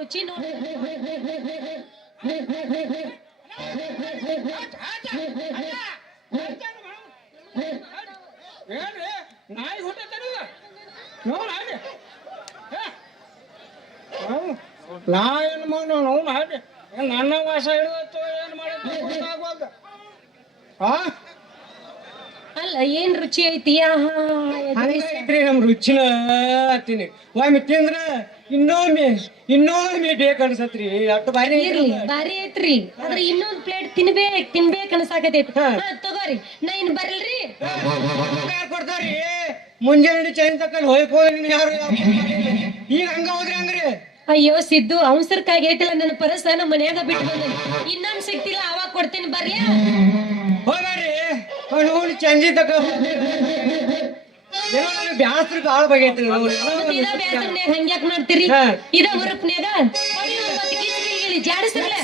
ರುಚಿ ನೋಡಿ ಏನ್ರಿ ನಾಯಿ ಹುಟ್ಟೈತಲ್ಲ ನೋಡ ನಾ ಏನ್ ಮಾಡಿ ನಾವು ಹಾಗೆ ನನ್ನ ವಾಸ ಹಿಡಿದತ್ತು ಏನ್ ಮಾಡೋದು ಹಾ ಅಲ್ಲ ಏನ್ ರುಚಿ ಐತಿ ಹಂಗೈತ್ರಿ ನಮ್ ರುಚಿನ ಹತ್ತೀನಿ ಒಮ್ಮೆ ತಿಂದ್ರ ಇನ್ನೊಮ್ಮೆ ಬೇಕು ಅನ್ಸತ್ರಿ ಅಷ್ಟು ಬಾರಿ ಇರ್ಲಿ ಬಾರಿ ಐತ್ರಿ ಆದ್ರ ಇನ್ನೊಂದ್ ಪ್ಲೇಟ್ ತಿನ್ಬೇಕ್ ಅನ್ಸಾಕತೈತಿ ತಗೋರಿ ನಾ ಇನ್ ಬರ್ಲ್ರಿ ಯಾರು ಕೊಡ್ತಾರಿ ಮುಂಜಾನೆ ಚೈನ್ ತಕೊಂಡ್ ಹೋಯ್ಕೋದ್ರಿ ಯಾರು ಈಗ ಹಂಗ ಹೋದ್ರಿ ಹಂಗ್ರಿ ಅಯ್ಯೋ ಸಿದ್ದು ಅವಸರಕ್ಕಾಗಿ ಐತಿಲ್ಲ ನನ್ನ ಪರಸ ನಮ್ಮ ಮನ್ಯಾಗ ಬಿಟ್ಟು ಬಂದ ಇನ್ನೊಂದ್ ಸಿಗ್ತಿಲ್ಲ ಅವಾಗ ಕೊಡ್ತೇನೆ ಬರ್ರಿ ಹೋಗ್ರಿ ನೋಡಿ ಚಂಜಿ ತಕ ಬ್ಯಾಸ್ರ ಬಾಳ ಬಗೈತ್ರಿ ಬ್ಯಾಸರ್ನ್ಯಾಗ ಹಂಗ್ಯಾಕ್ ಮಾಡ್ತೀರಿ ಇದ ಹುರುಪ್ನ್ಯಾಗ ಜಾಡಿಸ್ರಲ್ಲ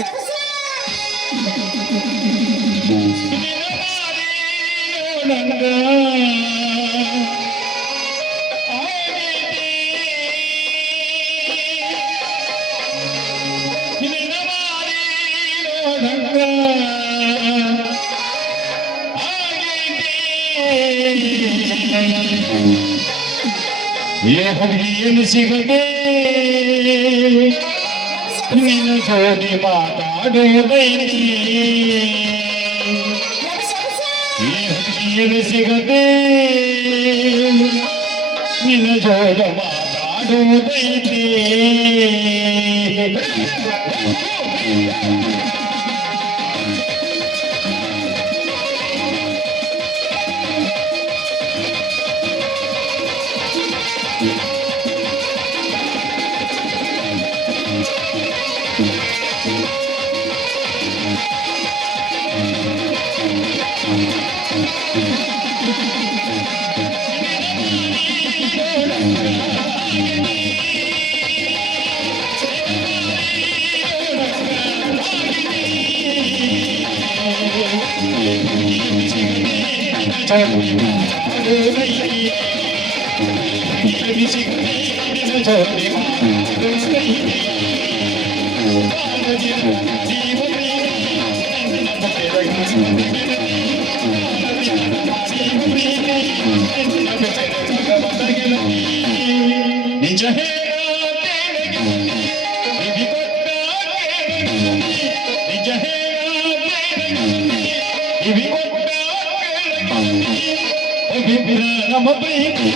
ಏನು ಸಿಗದೆ ನಿನ್ನ ಜೋಡಿ ಮಾತಾಡುವುದೈತಿ ಏನು ಸಿಗದೆ ನಿನ್ನ ಜೋಡ ಮಾತಾಡುವುದೈತಿ ನಿಜ ನಿಜ ನಮ್ಮ ಪ್ರೀತಿ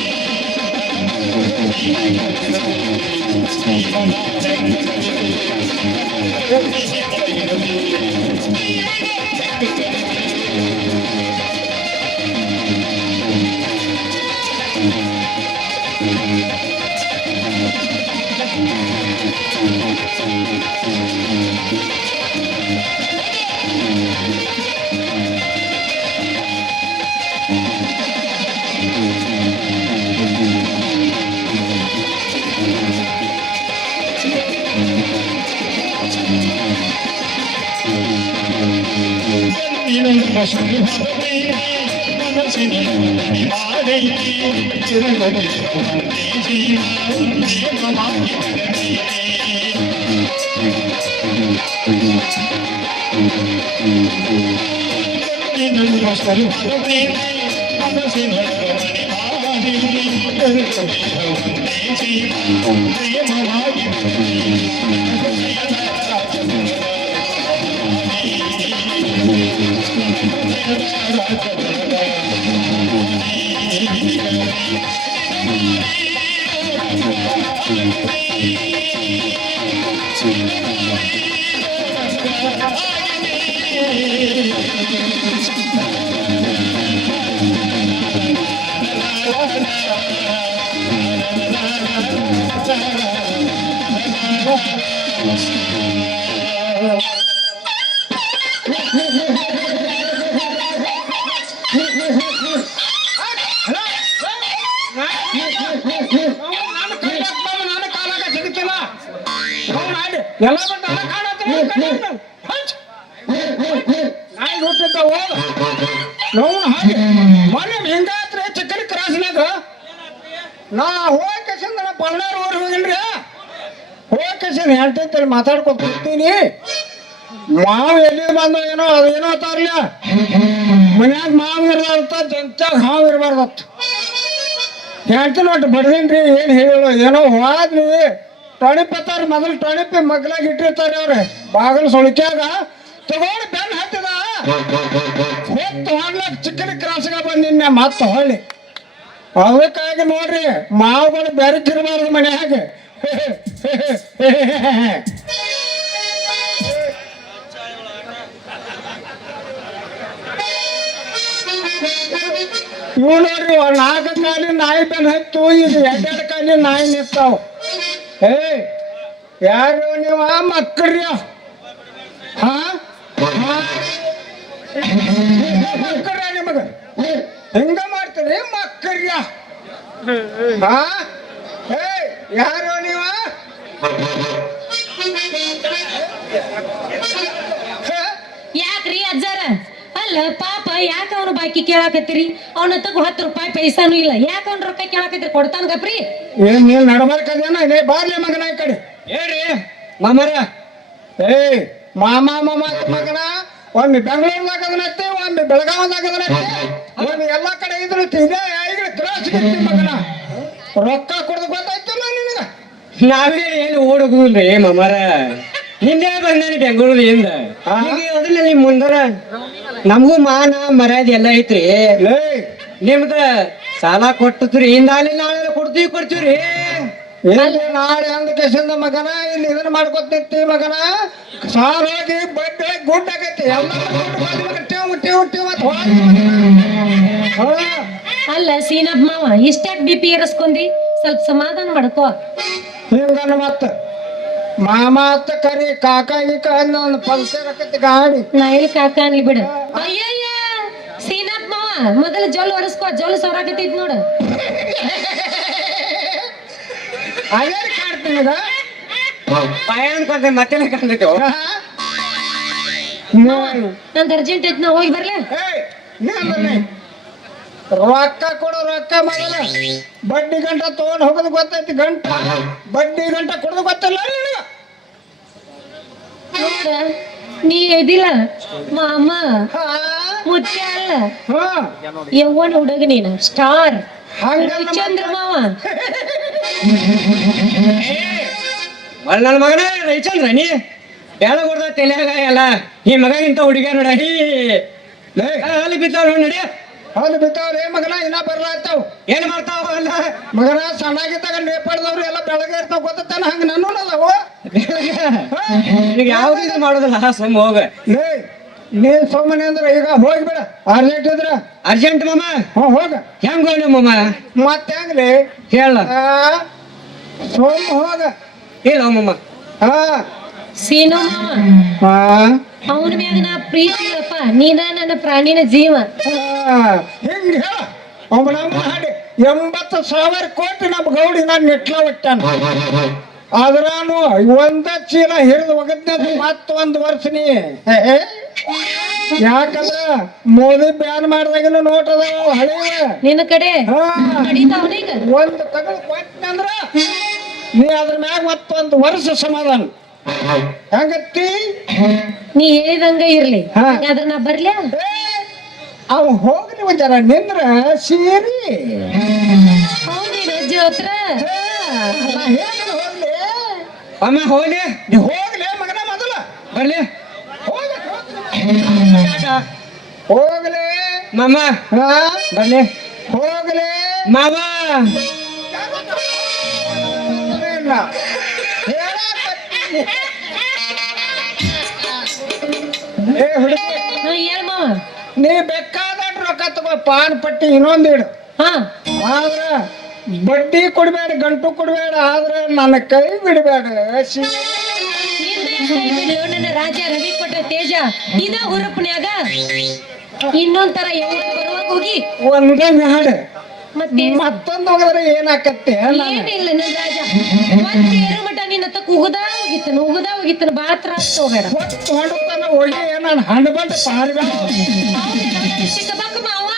ಹೋಗಿ ಹೇಳ್ತೈತೆ ಮಾತಾಡ್ಕೊತ ಕೂತೀನಿ. ಮಾವು ಎಲ್ಲಿ ಬಂದು ಏನೋ ಅದೇನೋ ಅಂತಾರಲ್ಲ, ಮನ್ಯಾಗ ಮಾವು ಇರ್ಲಾರ್ದ ಜಂತಾಗ ಹಾವು ಇರಬಾರ್ದತ್ತು ಹೇಳ್ತೀನಿ. ಒಟ್ಟು ಬಡ್ದೀನ್ರಿ ಏನು ಹೇಳೋ ಏನೋ ಹೋದ್ರಿ ಟಣಿಪತ್ತಾರ ಮೊದಲು ಟಣಿಪಿ ಮಗ್ಲಾಗ ಇಟ್ಟಿರ್ತಾರೆ ಅವ್ರೆ ಬಾಗಲು ಸುಳಿಕ್ಯಾಗ ತಗೊಂಡು ಬೆನ್ ಹತ್ತಿದ ಹೊತ್ತು ಹೊಡ್ಲಾಕ ಚಿಕ್ಕನ ಕ್ರಾಸ್ಗ ಬಂದಿನ್ನೆ ಮತ್ತೆ ಹೊಳ್ಳಿ. ಅದಕ್ಕಾಗಿ ನೋಡ್ರಿ ಮಾವುಗಳು ಬೆರಕಿರಬಾರ್ದು ಮನ್ಯಾಗ. ಇವು ನೋಡ್ರಿ 4 ಕಾಲಿ ನಾಯಿ ಬೆನ್ ಹತ್ತು, ಇದು 2 ಕಾಲಿ ನಾಯಿ ನಿಂತಾವ. ಯಾರು ನೀವ ಮಕ್ಕಳ್ರಿ? ಹಾ ಮಕ್ಕಳ್ರ ನಿಮಗ ಹಿಂಗ ಮಾಡ್ತೀರಿ ಮಕ್ಕಳ್ಯ? ಹಾ ಯಾರು ನೀವ? ಯಾಕ್ರಿ ಅಜ್ಜಾರ? ಅಲ್ಲ ಪಾಪ ಯಾಕ ಅವ್ನು ಬಾಕಿ ಕೇಳಾಕತ್ತೀರಿ? ಅವನ ತಗ 10 ರೂಪಾಯಿ ಪೈಸಾನು ಇಲ್ಲ, ಯಾಕ ಅವ್ನ ರೊಕ್ಕ ಕೇಳಾಕತ್ತೀರಿ? ಕೊಡ್ತಾನ ಗಪ್ರಿ. ಏನ್ ನೀನ್ ನಡಬಾರ್ಕದೇನ? ಬಾರ್ಲಿ ಮಗನ ಈ ಕಡೆ. ಹೇಳ್ರಿ ಮಾಮರ. ಮಾಮ ಮಗನ ಒಮ್ಮೆ ಬೆಂಗಳೂರ್ದಾಗ ಅದನ್ನತ್ತೆ, ಒಮ್ಮೆ ಬೆಳಗಾವದಾಗ ಅದನ್ನತ್ತೆ, ಒಮ್ಮೆ ಎಲ್ಲಾ ಕಡೆ ಇದ್ರು ಇದೆ. ಈಗ ಕ್ರಾಸ್ ಮಗನ ರೊಕ್ಕ ಕೊಡದು ಗೊತ್ತಾಯ್ತಲ್ಲ ನಿನಗ? ನಾವೇ ಏನು ಓಡೋಗುದಿಲ್ರಿ ಮಾಮಾರ, ನಿನ್ನೆ ಬಂದಾನೆ ಬೆಂಗಳೂರಿಂದ. ಅದಿಲ್ಲ ನಿಮ್ ಮುಂದರ ನಮಗೂ ಮಾನ ಮರ್ಯಾದೆ ಎಲ್ಲ ಐತ್ರಿ. ನಿಮ್ದ ಸಾಲ ಕೊಟ್ಟತ್ರಿ, ನಾಳೆ ಕೊಡ್ತೀವ್ರಿ. ಎಲ್ಲಿ ನಾಳೆ ಅಂದ ಕೆಸಿಂದ ಮಗನ ಇಲ್ಲಿ ಇದನ್ನ ಮಾಡ್ಕೊತೈತಿ ಮಗನ. ಸಾಲ ಹೋಗಿ ಬಡ್ಡಿ ಗುಡ್ಡ ಆಗೈತಿ ಎಲ್ಲ ಅಲ್ಲ ಸೀನಪ್ಪ ಮಾವ, ಇಷ್ಟಾಕ್ BP ಏರಿಸ್ಕೊಂಡಿ? ಸ್ವಲ್ಪ ಸಮಾಧಾನ ಮಾಡ್ಕೋ. ಹಿಂಗನ ಮತ್ತ ಮಾಮ ಅತ್ತ ಕರಿ ಕಾಕ ಗೀಕ ಅಂದ ಒಂದು ಪಲ್ಸರ್ ಆಕತಿ ಗಾಡಿ. ನಾ ಇಲ್ಲಿ ಕಾಕ ಅನ್ಲಿ ಬಿಡು. ಅಯ್ಯಯ್ಯ ಸೀನಪ್ಪ ಮಾವ, ಮೊದಲು ಜೋಲ್ ಒರೆಸ್ಕೋ, ಜೋಲ್ ಸೊರಾಕತ್ತೈತ್ ನೋಡು. ಅದೇನು ಕಾಡ್ತೀನಿ ಪಾಯ ಅನ್ಕೊಂಡೆ ಮತ್ತೆ ಕಾಣ್ತೈತಿ. ನಂದು ಅರ್ಜೆಂಟ್ ಐತ್, ನಾ ಹೋಗಿ ಬರ್ಲೆ. ರೊಕ್ಕ ಕೊಡು ರೊಕ್ಕ ಮೊದಲ ಬಡ್ಡಿ ಗಂಟ ತಗೊಂಡ್ ಹೋಗೋದು ಗೊತ್ತೈತಿ. ಗಂಟ ಬಡ್ಡಿ ಗಂಟ ಕೊಡೋದು ಗೊತ್ತಿಲ್ಲ ನಿನಗ? ನೋಡ ನೀ ಇದಿಲ್ಲ ಮಾಮ ಮುತ್ಯ ಅಲ್ಲ, ಯವ್ವನ ಹುಡುಗ ನೀನು, ಸ್ಟಾರ್ ಚಂದ್ರ ಮಾವ. ನನ್ನ ಮಗನ ರೈಚಂದ್ರ ನೀ ಬೇಡ ಕೊಡ್ದ ತಲೆಯಾಗ ಎಲ್ಲ ಈ ಮಗ ಇಂತ ಹುಡುಗ ನೋಡಿ ಅಲ್ಲಿ ಬಿದ್ದಾವ ನಡಿ. ಅಲ್ಲಿ ಬಿದ್ದಾವ್ರಿ ಮಗನ ಇನ್ನ ಬರ್ಲಾಗ್ತಾವ್. ಏನ್ ಮಾಡ್ತಾವ ಅಲ್ಲ ಮಗನ ಸಣ್ಣಾಗಿದ್ದಾಗ ನೇಪಾಳದವ್ರು ಎಲ್ಲ ಬೆಳಗ್ಗೆ ಇರ್ತಾವ ಗೊತ್ತಾನ. ಹಂಗ ನಾನು ಅದಾವ ನಿನಗೆ ಯಾವ್ದು ಇದು ಮಾಡೋದಿಲ್ಲ. ಸುಮ್ಮ ಹೋಗ ನೀ ಸೋಮನೆ ಅಂದ್ರೆ ಈಗ ಹೋಗ್ಬೇಡ. ಅರ್ಜೆಂಟ್ ಇದ್ರ ಅರ್ಜೆಂಟ್ ಮಾಮ. ಹೋಗ. ಹೆಂಗ ಹೋಗ್ಲಿ ಮಾಮ? ಮತ್ತೆ ಹೆಂಗ್ರಿ ಹೇಳ. ಸೋಮ ಹೋಗ. ಇಲ್ಲ ಮಾಮ. ಸೀನು ಮಾವ, ಅವನ ಮ್ಯಾಗ ನಾ ಪ್ರೀತಿ ಇಲ್ಲಪ್ಪ, ನೀನ ನನ್ನ ಪ್ರಾಣಿನ ಜೀವ. ಹಿಂಗ ಹೇಳ. ಹಾಡಿ 80,000 ಕೋಟಿ ನಮ್ಮ ಗೌಡಿ ನಾನು ನೆಟ್ಲ ಬಿಟ್ಟಾನ. ಆದ್ರಾನು ಒಂದ ಚೀಲ ಹಿಡಿದು ಒಗದ್ನ ಮತ್ತೊಂದು ವರ್ಷ ನೀ. ಯಾಕಂದ್ರ ಮೋದಿ ಬ್ಯಾನ್ ಮಾಡಿದಾಗಿನ ನೋಟ್ ಅದಾವ ಹಳಿವ ನಿನ್ನ ಕಡೆ ಕಡಿತಾವನೀಗ. ಒಂದು ತಗೊಂಡು ಕೊಟ್ಟಂದ್ರ ನೀ ಅದ್ರ ಮ್ಯಾಗ ಮತ್ತೊಂದು ವರ್ಷ ಸಮಾಧಾನ. ಹೆಂಗತ್ತಿ? ನೀ ಹೇಳಿದಂಗ ಇರ್ಲಿ. ಅದ್ರ ನಾ ಬರ್ಲ್ಯಾ? ಅವ್ ಹೋಗ್ಲಿ ಒಂದರ ನಿಂದ್ರ ಸೀರಿ. ಹೌದೇನ ಜೋತ್ರ? ಹೋಗ್ಲಿ ಅಮ್ಮ ಹೋಗ್ಲಿ. ಹೋಗ್ಲಿ ಮಗನ ಮೊದಲ ಬರ್ಲಿ. ಹೋಗ್ಲಿ ಮಾಮ ಬರ್ಲಿ. ಹೋಗ್ಲಿ ಮಾವ. ಹೇಳ್ ಮಾವ. ನೀ ಬೇಕಾದ ರೊಕ್ಕ ತಗೋ, ಪಾನ್ ಪಟ್ಟಿ ಇನ್ನೊಂದಿಡು. ಆದ್ರ ಬಡ್ಡಿ ಕೊಡ್ಬೇಡ, ಗಂಟು ಕೊಡ್ಬೇಡ. ಆದ್ರ ನನ್ನ ಕೈ ಬಿಡ್ಬೇಡ. ನನ್ನ ರಾಜ ರವಿ ಕೊಟ್ಟ ತೇಜ ಇದ ಹುರುಪ್ನ್ಯಾಗ ಇನ್ನೊಂದ್ ತರ ಬರುವಾಗ ಹೋಗಿ ಒಂದೇ ಮ್ಯಾಡ ಮತ್ತೆ ಮತ್ತೊಂದು ಹೋಗಿದ್ರೆ ಏನಾಕತ್ತೆ? ಏನಿಲ್ಲ ನನ್ನ ರಾಜ. ಮತ್ತೆ ಏರು ಮಟ ನಿನ್ನ ತಕ್ಕ ಉಗದ ಹೋಗಿತ್ತನ ಬಾಳ ತ್ರಾಸ ಹೋಗ್ಬೇಡ. ಹೊಂಡತನ ಹೋಗಿ ನಾನು ಹಣ್ಣು ಬಂದು ಪಾರಿಬೇಡ. ಸಿಕ್ಕಬಾಕ ಮಾವ.